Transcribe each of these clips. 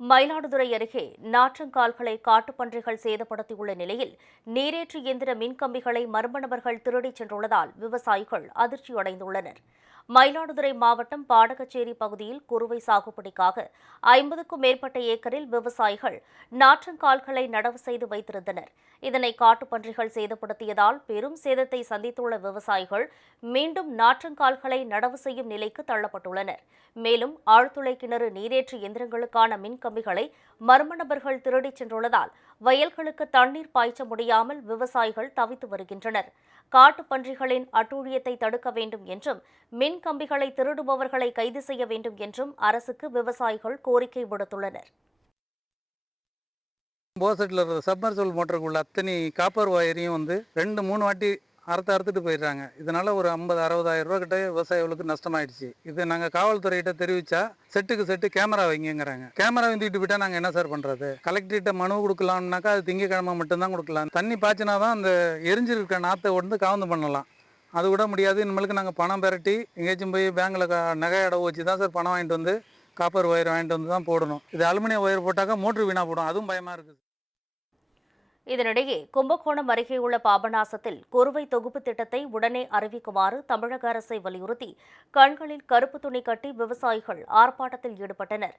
மயிலாடுதுறை அருகே நாற்றங்கால்களை காட்டுப்பன்றிகள் சேதப்படுத்தியுள்ள நிலையில் நீரேற்று இயந்திர மின்கம்பிகளை மர்ம நபர்கள் திருடிச் சென்றுள்ளதால் விவசாயிகள் அதிர்ச்சியடைந்துள்ளனர். மயிலாடுதுறை மாவட்டம் பாடகச்சேரி பகுதியில் குறுவை சாகுபடிக்காக ஐம்பதுக்கும் மேற்பட்ட ஏக்கரில் விவசாயிகள் நாற்றங்கால்களை நடவு செய்து வைத்திருந்தனர். இதனை காட்டுப்பன்றிகள் சேதப்படுத்தியதால் பெரும் சேதத்தை சந்தித்துள்ள விவசாயிகள் மீண்டும் நாற்றங்கால்களை நடவு செய்யும் நிலைக்கு தள்ளப்பட்டுள்ளனர். மேலும் ஆழ்துளை கிணறு நீரேற்று எந்திரங்களுக்கான மின்கம்பிகளை மர்ம நபர்கள் திருடிச் சென்றுள்ளதால் வயல்களுக்கு தண்ணீர் பாய்ச்ச முடியாமல் விவசாயிகள் தவித்து வருகின்றனர். காட்டுப்பன்றிகளின் அட்டூழியத்தை தடுக்க வேண்டும் என்றும் மின் கம்பிகளை திருடுபவர்களை கைது செய்ய வேண்டும் என்றும் அரசுக்கு விவசாயிகள் கோரிக்கை விடுத்துள்ளனர். போசட்டில் இருக்கிற சப்மர்சல் மோட்டருக்குள்ள அத்தனை காப்பர் ஒயரையும் வந்து ரெண்டு மூணு வாட்டி அறுத்து அறுத்துட்டு போயிடுறாங்க. இதனால ஒரு ஐம்பது அறுபதாயிரம் ரூபா கிட்ட விவசாயிகளுக்கு நஷ்டமாயிடுச்சு. இது நாங்கள் காவல்துறையிட்ட தெரிவிச்சா செட்டுக்கு செட்டு கேமரா வைங்கங்கிறாங்க. கேமரா வந்துட்டு போயிட்டா நாங்கள் என்ன சார் பண்ணுறது கலெக்டர்கிட்ட மனு கொடுக்கலாம்னாக்கா அது திங்கக்கிழமை மட்டும்தான் கொடுக்கலாம். தண்ணி பாய்ச்சினா தான் அந்த எரிஞ்சிருக்க நாத்தை வந்து காவந்து பண்ணலாம். அது கூட முடியாது. இனிமேலுக்கு நாங்கள் பணம் பெரட்டி எங்கேயாச்சும் போய் பேங்கில் நகை இடம் வச்சு தான் சார் பணம் வாங்கிட்டு வந்து காப்பர் ஒயர் வாங்கிட்டு வந்து தான் போடணும். இது அலுமினியம் ஒயர் போட்டாக்கா மோட்ரு வீணாக போடும். அதுவும் பயமாக இருக்குது. இதனிடையே கும்பகோணம் அருகே உள்ள பாபநாசத்தில் குறுவை தொகுப்பு திட்டத்தை உடனே அறிவிக்குமாறு தமிழக அரசை வலியுறுத்தி கண்களில் கருப்பு துணி கட்டி விவசாயிகள் ஆர்ப்பாட்டத்தில் ஈடுபட்டனர்.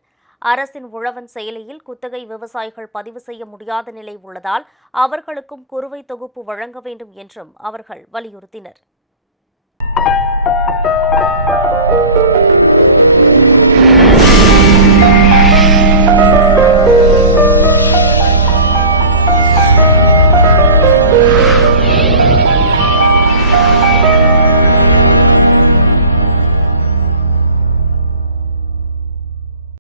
அரசின் உழவன் செயலியில் குத்தகை விவசாயிகள் பதிவு செய்ய முடியாத நிலை உள்ளதால் அவர்களுக்கும் குறுவை தொகுப்பு வழங்க வேண்டும் என்றும் அவர்கள் வலியுறுத்தினர்.